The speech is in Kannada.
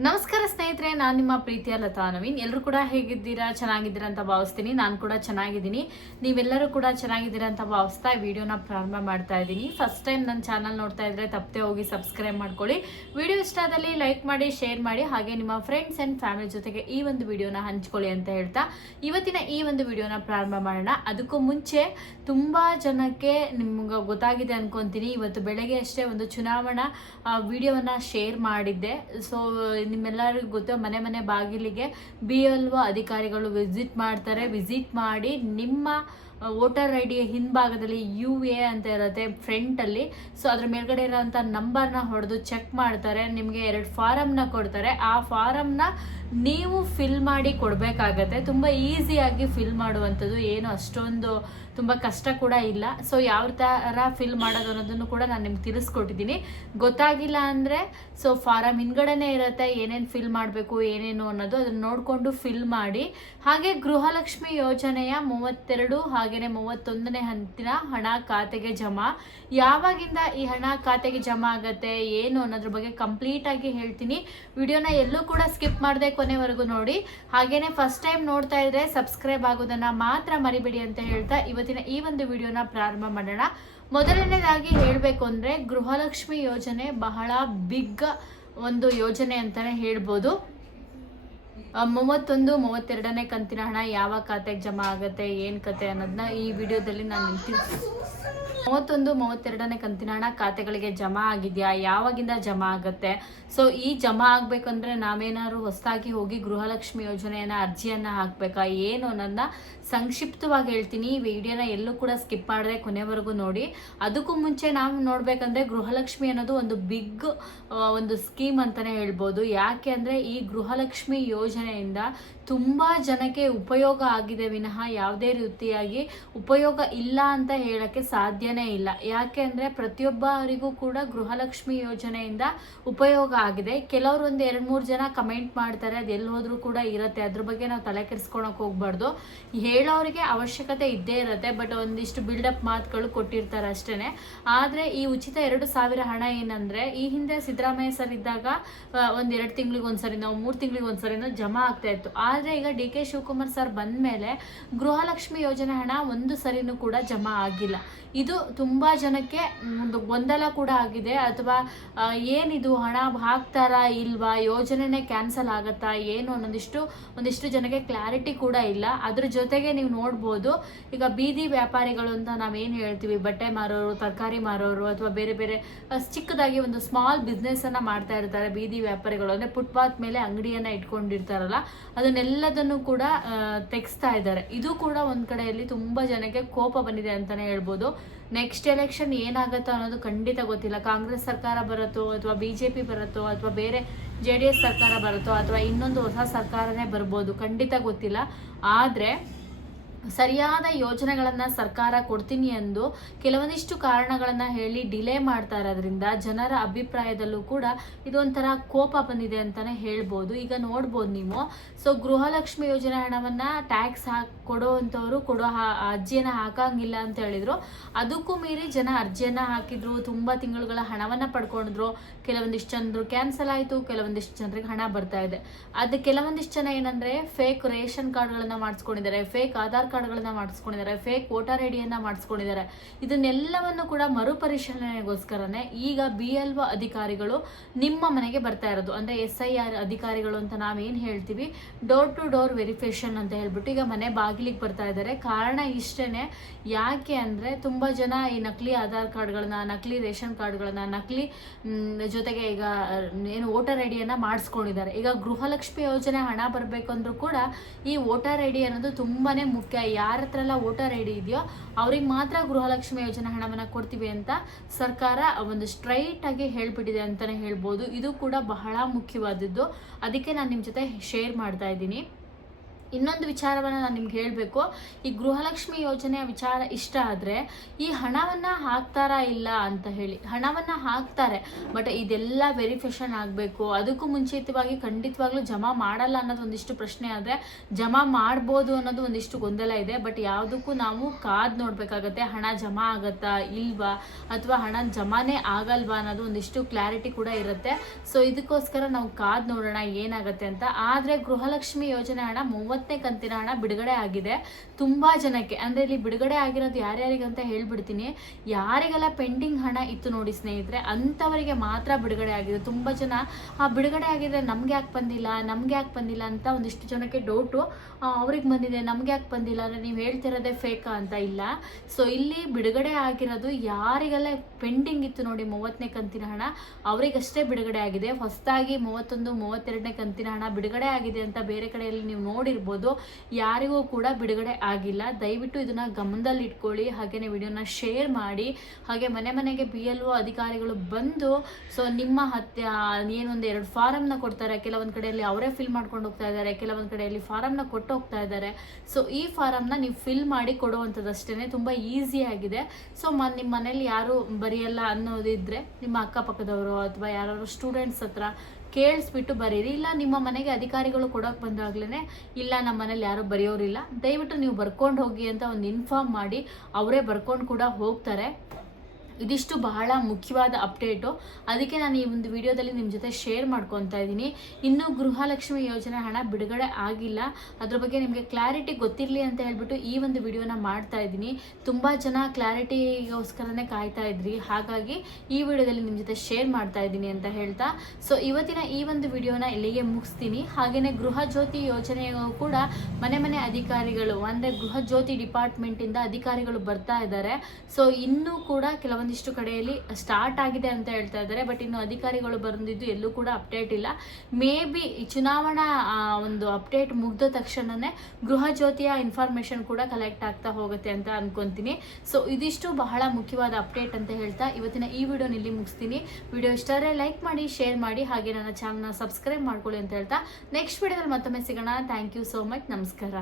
ನಮಸ್ಕಾರ ಸ್ನೇಹಿತರೆ, ನಾನು ನಿಮ್ಮ ಪ್ರೀತಿಯ ಲತಾ ನವೀನ್. ಎಲ್ಲರೂ ಕೂಡ ಹೇಗಿದ್ದೀರಾ? ಚೆನ್ನಾಗಿದ್ದೀರಾ ಅಂತ ಭಾವಿಸ್ತೀನಿ. ನಾನು ಕೂಡ ಚೆನ್ನಾಗಿದ್ದೀನಿ. ನೀವೆಲ್ಲರೂ ಕೂಡ ಚೆನ್ನಾಗಿದ್ದೀರಾ ಅಂತ ಭಾವಿಸ್ತಾ ವಿಡಿಯೋನ ಪ್ರಾರಂಭ ಮಾಡ್ತಾ ಇದ್ದೀನಿ. ಫಸ್ಟ್ ಟೈಮ್ ನನ್ನ ಚಾನಲ್ ನೋಡ್ತಾ ಇದ್ರೆ ತಪ್ಪದೆ ಹೋಗಿ ಸಬ್ಸ್ಕ್ರೈಬ್ ಮಾಡ್ಕೊಳ್ಳಿ. ವಿಡಿಯೋ ಇಷ್ಟ ಆದಲ್ಲಿ ಲೈಕ್ ಮಾಡಿ, ಶೇರ್ ಮಾಡಿ, ಹಾಗೆ ನಿಮ್ಮ ಫ್ರೆಂಡ್ಸ್ ಆ್ಯಂಡ್ ಫ್ಯಾಮಿಲಿ ಜೊತೆಗೆ ಈ ಒಂದು ವಿಡಿಯೋನ ಹಂಚ್ಕೊಳ್ಳಿ ಅಂತ ಹೇಳ್ತಾ ಇವತ್ತಿನ ಈ ಒಂದು ವಿಡಿಯೋನ ಪ್ರಾರಂಭ ಮಾಡೋಣ. ಅದಕ್ಕೂ ಮುಂಚೆ ತುಂಬ ಜನಕ್ಕೆ ನಿಮ್ಗೆ ಗೊತ್ತಾಗಿದೆ ಅನ್ಕೊಂತೀನಿ, ಇವತ್ತು ಬೆಳಗ್ಗೆ ಅಷ್ಟೇ ಒಂದು ಚುನಾವಣಾ ವಿಡಿಯೋವನ್ನು ಶೇರ್ ಮಾಡಿದ್ದೆ. ಸೊ ನಿಮ್ಮೆಲ್ಲರಿಗೂ ಗೊತ್ತು, ಮನೆ ಮನೆ ಬಾಗಿಲಿಗೆ BLO ಅಧಿಕಾರಿಗಳು ವಿಸಿಟ್ ಮಾಡಿ ನಿಮ್ಮ ವೋಟರ್ ಐ ಡಿಯ ಹಿಂಭಾಗದಲ್ಲಿ UA ಅಂತ ಇರುತ್ತೆ ಫ್ರಂಟಲ್ಲಿ. ಸೊ ಅದ್ರ ಮೇಲ್ಗಡೆ ಇರೋಂಥ ನಂಬರ್ನ ಹೊಡೆದು ಚೆಕ್ ಮಾಡ್ತಾರೆ. ನಿಮಗೆ 2 ಫಾರಮ್ನ ಕೊಡ್ತಾರೆ. ಆ ಫಾರಮ್ನ ನೀವು ಫಿಲ್ ಮಾಡಿ ಕೊಡಬೇಕಾಗತ್ತೆ. ತುಂಬ ಈಸಿಯಾಗಿ ಫಿಲ್ ಮಾಡುವಂಥದ್ದು, ಏನು ಅಷ್ಟೊಂದು ತುಂಬ ಕಷ್ಟ ಕೂಡ ಇಲ್ಲ. ಸೊ ಯಾವ ಥರ ಫಿಲ್ ಮಾಡೋದು ಅನ್ನೋದನ್ನು ಕೂಡ ನಾನು ನಿಮ್ಗೆ ತಿಳಿಸ್ಕೊಟ್ಟಿದ್ದೀನಿ. ಗೊತ್ತಾಗಿಲ್ಲ ಅಂದರೆ ಸೊ ಫಾರಮ್ ಹಿಂದ್ಗಡೆನೇ ಇರುತ್ತೆ, ಏನೇನು ಫಿಲ್ ಮಾಡಬೇಕು ಏನೇನು ಅನ್ನೋದು, ಅದನ್ನು ನೋಡಿಕೊಂಡು ಫಿಲ್ ಮಾಡಿ. ಹಾಗೆ ಗೃಹಲಕ್ಷ್ಮಿ ಯೋಜನೆಯ 32 ಹಾಗೆಯೇ 31ನೇ ಹಂತಿನ ಹಣ ಖಾತೆಗೆ ಜಮಾ, ಯಾವಾಗಿಂದ ಈ ಹಣ ಖಾತೆಗೆ ಜಮಾ ಆಗುತ್ತೆ ಏನು ಅನ್ನೋದ್ರ ಬಗ್ಗೆ ಕಂಪ್ಲೀಟಾಗಿ ಹೇಳ್ತೀನಿ. ವಿಡಿಯೋನ ಎಲ್ಲೂ ಕೂಡ ಸ್ಕಿಪ್ ಮಾಡದೆ ಕೊನೆವರೆಗೂ ನೋಡಿ. ಹಾಗೇನೆ ಫಸ್ಟ್ ಟೈಮ್ ನೋಡ್ತಾ ಇದ್ರೆ ಸಬ್ಸ್ಕ್ರೈಬ್ ಆಗೋದನ್ನ ಮಾತ್ರ ಮರಿಬೇಡಿ ಅಂತ ಹೇಳ್ತಾ ಇವತ್ತಿನ ಈ ಒಂದು ವಿಡಿಯೋನ ಪ್ರಾರಂಭ ಮಾಡೋಣ. ಮೊದಲನೇದಾಗಿ ಹೇಳಬೇಕು ಅಂದರೆ ಗೃಹಲಕ್ಷ್ಮಿ ಯೋಜನೆ ಬಹಳ ಬಿಗ್ ಒಂದು ಯೋಜನೆ ಅಂತಲೇ ಹೇಳ್ಬೋದು. 31, 32ನೇ ಕಂತಿನ ಹಣ ಯಾವ ಖಾತೆಗೆ ಜಮಾ ಆಗುತ್ತೆ, ಏನು ಕತೆ ಅನ್ನೋದನ್ನ ಈ ವಿಡಿಯೋದಲ್ಲಿ ನಾನು 31, 32ನೇ ಕಂತಿನ ಹಣ ಖಾತೆಗಳಿಗೆ ಜಮಾ ಆಗಿದೆಯಾ, ಯಾವಾಗಿಂದ ಜಮಾ ಆಗುತ್ತೆ, ಸೊ ಈ ಜಮಾ ಆಗಬೇಕಂದ್ರೆ ನಾವೇನಾದ್ರು ಹೊಸದಾಗಿ ಹೋಗಿ ಗೃಹಲಕ್ಷ್ಮಿ ಯೋಜನೆಯನ್ನು ಅರ್ಜಿಯನ್ನು ಹಾಕಬೇಕಾ ಏನು ಅನ್ನೋದನ್ನ ಸಂಕ್ಷಿಪ್ತವಾಗಿ ಹೇಳ್ತೀನಿ. ಈ ವಿಡಿಯೋನ ಎಲ್ಲೂ ಕೂಡ ಸ್ಕಿಪ್ ಮಾಡದೆ ಕೊನೆವರೆಗೂ ನೋಡಿ. ಅದಕ್ಕೂ ಮುಂಚೆ ನಾವು ನೋಡಬೇಕಂದ್ರೆ ಗೃಹಲಕ್ಷ್ಮಿ ಅನ್ನೋದು ಒಂದು ಬಿಗ್ ಒಂದು ಸ್ಕೀಮ್ ಅಂತಲೇ ಹೇಳ್ಬೋದು. ಯಾಕೆ ಅಂದರೆ ಈ ಗೃಹಲಕ್ಷ್ಮಿ ಯೋಜನೆಯಿಂದ ತುಂಬ ಜನಕ್ಕೆ ಉಪಯೋಗ ಆಗಿದೆ ವಿನಃ ಯಾವುದೇ ರೀತಿಯಾಗಿ ಉಪಯೋಗ ಇಲ್ಲ ಅಂತ ಹೇಳೋಕ್ಕೆ ಸಾಧ್ಯನೇ ಇಲ್ಲ. ಯಾಕೆ ಅಂದರೆ ಪ್ರತಿಯೊಬ್ಬರಿಗೂ ಕೂಡ ಗೃಹಲಕ್ಷ್ಮಿ ಯೋಜನೆಯಿಂದ ಉಪಯೋಗ ಆಗಿದೆ. ಕೆಲವರು ಒಂದು 2-3 ಜನ ಕಮೆಂಟ್ ಮಾಡ್ತಾರೆ, ಅದು ಎಲ್ಲಿ ಹೋದ್ರೂ ಕೂಡ ಇರುತ್ತೆ, ಅದ್ರ ಬಗ್ಗೆ ನಾವು ತಲೆ ಕೆಡಿಸ್ಕೊಳಕ್ಕೆ ಹೋಗ್ಬಾರ್ದು. ಹೇಳೋರಿಗೆ ಅವಶ್ಯಕತೆ ಇದ್ದೇ ಇರುತ್ತೆ, ಬಟ್ ಒಂದಿಷ್ಟು ಬಿಲ್ಡಪ್ ಮಾತುಗಳು ಕೊಟ್ಟಿರ್ತಾರೆ ಅಷ್ಟೇ. ಆದರೆ ಈ ಉಚಿತ 2,000 ಹಣ ಏನಂದರೆ ಈ ಹಿಂದೆ ಸಿದ್ದರಾಮಯ್ಯ ಸರ್ ಇದ್ದಾಗ ಒಂದು 2 ತಿಂಗಳಿಗೆ ಒಂದ್ಸರಿ ನಾವು 3 ತಿಂಗಳಿಗೆ ಒಂದ್ಸರಿನೋ ಜಮಾ ಆಗ್ತಾ ಇತ್ತು. ಆದರೆ ಈಗ DK ಶಿವಕುಮಾರ್ ಸರ್ ಬಂದ ಮೇಲೆ ಗೃಹಲಕ್ಷ್ಮಿ ಯೋಜನೆ ಹಣ ಒಂದು ಸರಿನೂ ಕೂಡ ಜಮಾ ಆಗಿಲ್ಲ. ಇದು ತುಂಬ ಜನಕ್ಕೆ ಒಂದು ಗೊಂದಲ ಕೂಡ ಆಗಿದೆ. ಅಥವಾ ಏನಿದು ಹಣ ಹಾಕ್ತಾರಾ ಇಲ್ವಾ, ಯೋಜನೆನೇ ಕ್ಯಾನ್ಸಲ್ ಆಗುತ್ತಾ ಏನು ಒಂದಿಷ್ಟು ಜನಕ್ಕೆ ಕ್ಲಾರಿಟಿ ಕೂಡ ಇಲ್ಲ. ಅದ್ರ ಜೊತೆಗೆ ನೀವು ನೋಡ್ಬೋದು, ಈಗ ಬೀದಿ ವ್ಯಾಪಾರಿಗಳು ಅಂತ ನಾವೇನು ಹೇಳ್ತೀವಿ, ಬಟ್ಟೆ ಮಾರೋರು, ತರಕಾರಿ ಮಾರೋರು, ಅಥವಾ ಬೇರೆ ಬೇರೆ ಚಿಕ್ಕದಾಗಿ ಒಂದು ಸ್ಮಾಲ್ ಬಿಸ್ನೆಸ್ಸನ್ನು ಮಾಡ್ತಾ ಇರ್ತಾರೆ ಬೀದಿ ವ್ಯಾಪಾರಿಗಳು. ಅಂದರೆ ಫುಟ್ಪಾತ್ ಮೇಲೆ ಅಂಗಡಿಯನ್ನು ಇಟ್ಕೊಂಡಿರ್ತಾರಲ್ಲ, ಅದನ್ನೆಲ್ಲದನ್ನು ಕೂಡ ತೆಗೆಸ್ತಾ ಇದ್ದಾರೆ. ಇದು ಕೂಡ ಒಂದು ಕಡೆಯಲ್ಲಿ ತುಂಬ ಜನಕ್ಕೆ ಕೋಪ ಬಂದಿದೆ ಅಂತಲೇ ಹೇಳ್ಬೋದು. ನೆಕ್ಸ್ಟ್ ಎಲೆಕ್ಷನ್ ಏನಾಗುತ್ತೋ ಅನ್ನೋದು ಖಂಡಿತ ಗೊತ್ತಿಲ್ಲ. ಕಾಂಗ್ರೆಸ್ ಸರ್ಕಾರ ಬರುತ್ತೋ ಅಥವಾ BJP ಬರುತ್ತೋ ಅಥವಾ ಬೇರೆ JDS ಸರ್ಕಾರ ಬರುತ್ತೋ ಅಥವಾ ಇನ್ನೊಂದು ಹೊಸ ಸರ್ಕಾರನೇ ಬರ್ಬೋದು, ಖಂಡಿತ ಗೊತ್ತಿಲ್ಲ. ಆದರೆ ಸರಿಯಾದ ಯೋಜನೆಗಳನ್ನು ಸರ್ಕಾರ ಕೊಡ್ತೀನಿ ಎಂದು ಕೆಲವೊಂದಿಷ್ಟು ಕಾರಣಗಳನ್ನು ಹೇಳಿ ಡಿಲೇ ಮಾಡ್ತಾ ಇರೋದ್ರಿಂದ ಜನರ ಅಭಿಪ್ರಾಯದಲ್ಲೂ ಕೂಡ ಇದೊಂಥರ ಕೋಪ ಬಂದಿದೆ ಅಂತಲೇ ಹೇಳ್ಬೋದು. ಈಗ ನೋಡ್ಬೋದು ನೀವು, ಸೊ ಗೃಹಲಕ್ಷ್ಮಿ ಯೋಜನೆ ಹಣವನ್ನು ಟ್ಯಾಕ್ಸ್ ಕೊಡೋವಂಥವ್ರು ಅರ್ಜಿಯನ್ನು ಹಾಕಂಗಿಲ್ಲ ಅಂತ ಹೇಳಿದರು. ಅದಕ್ಕೂ ಮೀರಿ ಜನ ಅರ್ಜಿಯನ್ನು ಹಾಕಿದ್ರು, ತುಂಬ ತಿಂಗಳುಗಳ ಹಣವನ್ನು ಪಡ್ಕೊಂಡಿದ್ರು. ಕೆಲವೊಂದಿಷ್ಟು ಜನರು ಕ್ಯಾನ್ಸಲ್ ಆಯಿತು, ಕೆಲವೊಂದಿಷ್ಟು ಜನರಿಗೆ ಹಣ ಬರ್ತಾ ಇದೆ. ಅದು ಕೆಲವೊಂದಿಷ್ಟು ಜನ ಏನಂದರೆ ಫೇಕ್ ರೇಷನ್ ಕಾರ್ಡ್ಗಳನ್ನು ಮಾಡಿಸ್ಕೊಂಡಿದ್ದಾರೆ, ಫೇಕ್ ಆಧಾರ್ ಕಾರ್ಡ್ಗಳನ್ನ ಮಾಡಿಸ್ಕೊಂಡಿದ್ದಾರೆ, ಫೇಕ್ ವೋಟರ್ ಐಡಿಯನ್ನು ಮಾಡಿಸ್ಕೊಂಡಿದ್ದಾರೆ. ಇದನ್ನೆಲ್ಲವನ್ನು ಕೂಡ ಮರುಪರಿಶೀಲನೆಗೋಸ್ಕರನೇ ಈಗ BLO ಅಧಿಕಾರಿಗಳು ನಿಮ್ಮ ಮನೆಗೆ ಬರ್ತಾ ಇರೋದು. ಅಂದರೆ SIR ಅಧಿಕಾರಿಗಳು ಅಂತ ನಾವೇನು ಹೇಳ್ತೀವಿ, ಡೋರ್ ಟು ಡೋರ್ ವೆರಿಫಿಕೇಷನ್ ಅಂತ ಹೇಳ್ಬಿಟ್ಟು ಈಗ ಮನೆ ಬಾಗಿಲಿಗೆ ಬರ್ತಾ ಇದ್ದಾರೆ. ಕಾರಣ ಇಷ್ಟೇ. ಯಾಕೆ ಅಂದರೆ ತುಂಬ ಜನ ಈ ನಕಲಿ ಆಧಾರ್ ಕಾರ್ಡ್ಗಳನ್ನ, ನಕಲಿ ರೇಷನ್ ಕಾರ್ಡ್ಗಳನ್ನ, ನಕಲಿ ಜೊತೆಗೆ ಈಗ ಏನು ವೋಟರ್ ಐಡಿಯನ್ನು ಮಾಡಿಸ್ಕೊಂಡಿದ್ದಾರೆ. ಈಗ ಗೃಹಲಕ್ಷ್ಮಿ ಯೋಜನೆ ಹಣ ಬರಬೇಕಂದ್ರೂ ಕೂಡ ಈ ವೋಟರ್ ಐಡಿ ಅನ್ನೋದು ತುಂಬಾ ಮುಖ್ಯ. ಯಾರ ಹತ್ರ ಎಲ್ಲ ವೋಟರ್ ಐಡಿ ಇದೆಯೋ ಅವ್ರಿಗೆ ಮಾತ್ರ ಗೃಹಲಕ್ಷ್ಮಿ ಯೋಜನೆ ಹಣವನ್ನು ಕೊಡ್ತೀವಿ ಅಂತ ಸರ್ಕಾರ ಒಂದು ಸ್ಟ್ರೈಟ್ ಆಗಿ ಹೇಳ್ಬಿಟ್ಟಿದೆ ಅಂತಲೇ ಹೇಳ್ಬೋದು. ಇದು ಕೂಡ ಬಹಳ ಮುಖ್ಯವಾದದ್ದು. ಅದಕ್ಕೆ ನಾನು ನಿಮ್ಮ ಜೊತೆ ಶೇರ್ ಮಾಡ್ತಾ ಇದ್ದೀನಿ. ಇನ್ನೊಂದು ವಿಚಾರವನ್ನು ನಾನು ನಿಮ್ಗೆ ಹೇಳಬೇಕು, ಈ ಗೃಹಲಕ್ಷ್ಮಿ ಯೋಜನೆಯ ವಿಚಾರ ಇಷ್ಟ ಆದರೆ ಈ ಹಣವನ್ನು ಹಾಕ್ತಾರಾ ಇಲ್ಲ ಅಂತ ಹೇಳಿ. ಹಣವನ್ನು ಹಾಕ್ತಾರೆ, ಬಟ್ ಇದೆಲ್ಲ ವೆರಿಫಿಕೇಷನ್ ಆಗಬೇಕು. ಅದಕ್ಕೂ ಮುಂಚಿತವಾಗಿ ಖಂಡಿತವಾಗ್ಲೂ ಜಮಾ ಮಾಡಲ್ಲ ಅನ್ನೋದು ಒಂದಿಷ್ಟು ಪ್ರಶ್ನೆ ಆದರೆ ಜಮಾ ಮಾಡ್ಬೋದು ಅನ್ನೋದು ಒಂದಿಷ್ಟು ಗೊಂದಲ ಇದೆ. ಬಟ್ ಯಾವುದಕ್ಕೂ ನಾವು ಕಾದು ನೋಡಬೇಕಾಗತ್ತೆ, ಹಣ ಜಮಾ ಆಗತ್ತಾ ಇಲ್ವಾ ಅಥವಾ ಹಣ ಜಮಾನೇ ಆಗಲ್ವಾ ಅನ್ನೋದು ಒಂದಿಷ್ಟು ಕ್ಲಾರಿಟಿ ಕೂಡ ಇರುತ್ತೆ. ಸೊ ಇದಕ್ಕೋಸ್ಕರ ನಾವು ಕಾದು ನೋಡೋಣ ಏನಾಗುತ್ತೆ ಅಂತ. ಆದರೆ ಗೃಹಲಕ್ಷ್ಮಿ ಯೋಜನೆ ಹಣ 30ನೇ ಕಂತಿನ ಹಣ ಬಿಡುಗಡೆ ಆಗಿದೆ ತುಂಬ ಜನಕ್ಕೆ. ಅಂದರೆ ಇಲ್ಲಿ ಬಿಡುಗಡೆ ಆಗಿರೋದು ಯಾರ್ಯಾರಿಗಂತ ಹೇಳ್ಬಿಡ್ತೀನಿ. ಯಾರಿಗೆಲ್ಲ ಪೆಂಡಿಂಗ್ ಹಣ ಇತ್ತು ನೋಡಿ ಸ್ನೇಹಿತರೆ, ಅಂಥವರಿಗೆ ಮಾತ್ರ ಬಿಡುಗಡೆ ಆಗಿದೆ. ತುಂಬ ಜನ ಬಿಡುಗಡೆ ಆಗಿದೆ ನಮ್ಗೆ ಯಾಕೆ ಬಂದಿಲ್ಲ ಅಂತ ಒಂದಿಷ್ಟು ಜನಕ್ಕೆ ಡೌಟು. ಅವ್ರಿಗೆ ಬಂದಿದೆ ನಮ್ಗೆ ಯಾಕೆ ಬಂದಿಲ್ಲ ಅಂದರೆ ನೀವು ಹೇಳ್ತಿರೋದೇ ಫೇಕಾ ಅಂತ. ಇಲ್ಲ, ಸೊ ಇಲ್ಲಿ ಬಿಡುಗಡೆ ಆಗಿರೋದು ಯಾರಿಗೆಲ್ಲ ಪೆಂಡಿಂಗ್ ಇತ್ತು ನೋಡಿ 30ನೇ ಕಂತಿನ ಹಣ ಅವರಿಗಷ್ಟೇ ಬಿಡುಗಡೆ ಆಗಿದೆ. ಹೊಸದಾಗಿ 31, 32ನೇ ಕಂತಿನ ಹಣ ಬಿಡುಗಡೆ ಆಗಿದೆ ಅಂತ ಬೇರೆ ಕಡೆಯಲ್ಲಿ ನೀವು ನೋಡಿರ್ಬೋದು, ಯಾರಿಗೂ ಕೂಡ ಬಿಡುಗಡೆ ಆಗಿಲ್ಲ. ದಯವಿಟ್ಟು ಇದನ್ನ ಗಮನದಲ್ಲಿ ಇಟ್ಕೊಳ್ಳಿ. ಹಾಗೆಯೇ ವಿಡಿಯೋನ ಶೇರ್ ಮಾಡಿ. ಹಾಗೆ ಮನೆಗೆ BLO ಅಧಿಕಾರಿಗಳು ಬಂದು ಸೊ ನಿಮ್ಮ ಏನೊಂದು 2 ಫಾರಮ್ನ ಕೊಡ್ತಾರೆ. ಕೆಲವೊಂದು ಕಡೆಯಲ್ಲಿ ಅವರೇ ಫಿಲ್ ಮಾಡ್ಕೊಂಡು ಹೋಗ್ತಾ ಇದ್ದಾರೆ, ಕೆಲವೊಂದು ಕಡೆಯಲ್ಲಿ ಫಾರಮ್ನ ಕೊಟ್ಟು ಹೋಗ್ತಾ ಇದ್ದಾರೆ. ಸೊ ಈ ಫಾರಮ್ನ ನೀವು ಫಿಲ್ ಮಾಡಿ ಕೊಡುವಂಥದ್ದಷ್ಟೇ, ತುಂಬ ಈಸಿ ಆಗಿದೆ. ಸೊ ನಿಮ್ಮ ಮನೇಲಿ ಯಾರು ಬರೆಯಲ್ಲ ಅನ್ನೋದಿದ್ರೆ ನಿಮ್ಮ ಅಕ್ಕಪಕ್ಕದವರು ಅಥವಾ ಯಾರು ಸ್ಟೂಡೆಂಟ್ಸ್ ಹತ್ರ ಕೇಳಿಸ್ಬಿಟ್ಟು ಬರೀರಿ. ಇಲ್ಲ ನಿಮ್ಮ ಮನೆಗೆ ಅಧಿಕಾರಿಗಳು ಕೊಡೋಕೆ ಬಂದಾಗ್ಲೇ ಇಲ್ಲ ನಮ್ಮ ಮನೇಲಿ ಯಾರು ಬರೆಯೋರಿಲ್ಲ, ದಯವಿಟ್ಟು ನೀವು ಬರ್ಕೊಂಡು ಹೋಗಿ ಅಂತ ಒಂದು ಇನ್ಫಾರ್ಮ್ ಮಾಡಿ ಅವರೇ ಬರ್ಕೊಂಡು ಕೂಡ ಹೋಗ್ತಾರೆ. ಇದಿಷ್ಟು ಬಹಳ ಮುಖ್ಯವಾದ ಅಪ್ಡೇಟು, ಅದಕ್ಕೆ ನಾನು ಈ ಒಂದು ವಿಡಿಯೋದಲ್ಲಿ ನಿಮ್ಮ ಜೊತೆ ಶೇರ್ ಮಾಡ್ಕೊತಾ ಇದ್ದೀನಿ. ಇನ್ನೂ ಗೃಹಲಕ್ಷ್ಮಿ ಯೋಜನೆ ಹಣ ಬಿಡುಗಡೆ ಆಗಿಲ್ಲ, ಅದ್ರ ಬಗ್ಗೆ ನಿಮಗೆ ಕ್ಲಾರಿಟಿ ಗೊತ್ತಿರಲಿ ಅಂತ ಹೇಳ್ಬಿಟ್ಟು ಈ ಒಂದು ವಿಡಿಯೋನ ಮಾಡ್ತಾ ಇದ್ದೀನಿ. ತುಂಬ ಜನ ಕ್ಲಾರಿಟಿಗೋಸ್ಕರನೇ ಕಾಯ್ತಾ ಇದ್ರಿ, ಹಾಗಾಗಿ ಈ ವಿಡಿಯೋದಲ್ಲಿ ನಿಮ್ಮ ಜೊತೆ ಶೇರ್ ಮಾಡ್ತಾ ಇದ್ದೀನಿ ಅಂತ ಹೇಳ್ತಾ ಸೊ ಇವತ್ತಿನ ಈ ಒಂದು ವಿಡಿಯೋನ ಇಲ್ಲಿಗೆ ಮುಗಿಸ್ತೀನಿ. ಹಾಗೆಯೇ ಗೃಹ ಜ್ಯೋತಿ ಯೋಜನೆಯೂ ಕೂಡ ಮನೆ ಅಧಿಕಾರಿಗಳು ಅಂದರೆ ಗೃಹ ಜ್ಯೋತಿ ಡಿಪಾರ್ಟ್ಮೆಂಟಿಂದ ಅಧಿಕಾರಿಗಳು ಬರ್ತಾ ಇದ್ದಾರೆ. ಸೊ ಇನ್ನೂ ಕೂಡ ಕೆಲವೊಂದಿಷ್ಟು ಕಡೆಯಲ್ಲಿ ಸ್ಟಾರ್ಟ್ ಆಗಿದೆ ಅಂತ ಹೇಳ್ತಾ ಇದ್ದಾರೆ, ಬಟ್ ಇನ್ನು ಅಧಿಕಾರಿಗಳು ಬಂದಿದ್ದು ಎಲ್ಲೂ ಕೂಡ ಅಪ್ಡೇಟ್ ಇಲ್ಲ. ಮೇ ಬಿ ಚುನಾವಣಾ ಒಂದು ಅಪ್ಡೇಟ್ ಮುಗ್ದ ತಕ್ಷಣನೇ ಗೃಹ ಜ್ಯೋತಿಯ ಇನ್ಫಾರ್ಮೇಶನ್ ಕೂಡ ಕಲೆಕ್ಟ್ ಆಗ್ತಾ ಹೋಗುತ್ತೆ ಅಂತ ಅನ್ಕೊಂತೀನಿ. ಸೊ ಇದಿಷ್ಟು ಬಹಳ ಮುಖ್ಯವಾದ ಅಪ್ಡೇಟ್ ಅಂತ ಹೇಳ್ತಾ ಇವತ್ತಿನ ಈ ವಿಡಿಯೋನ ಇಲ್ಲಿ ಮುಗಿಸ್ತೀನಿ. ವಿಡಿಯೋ ಇಷ್ಟಾದರೆ ಲೈಕ್ ಮಾಡಿ, ಶೇರ್ ಮಾಡಿ, ಹಾಗೆ ನನ್ನ ಚಾನಲ್ನ ಸಬ್ಸ್ಕ್ರೈಬ್ ಮಾಡ್ಕೊಳ್ಳಿ ಅಂತ ಹೇಳ್ತಾ ನೆಕ್ಸ್ಟ್ ವಿಡಿಯೋದಲ್ಲಿ ಮತ್ತೊಮ್ಮೆ ಸಿಗೋಣ. Thank you so much. ನಮಸ್ಕಾರ.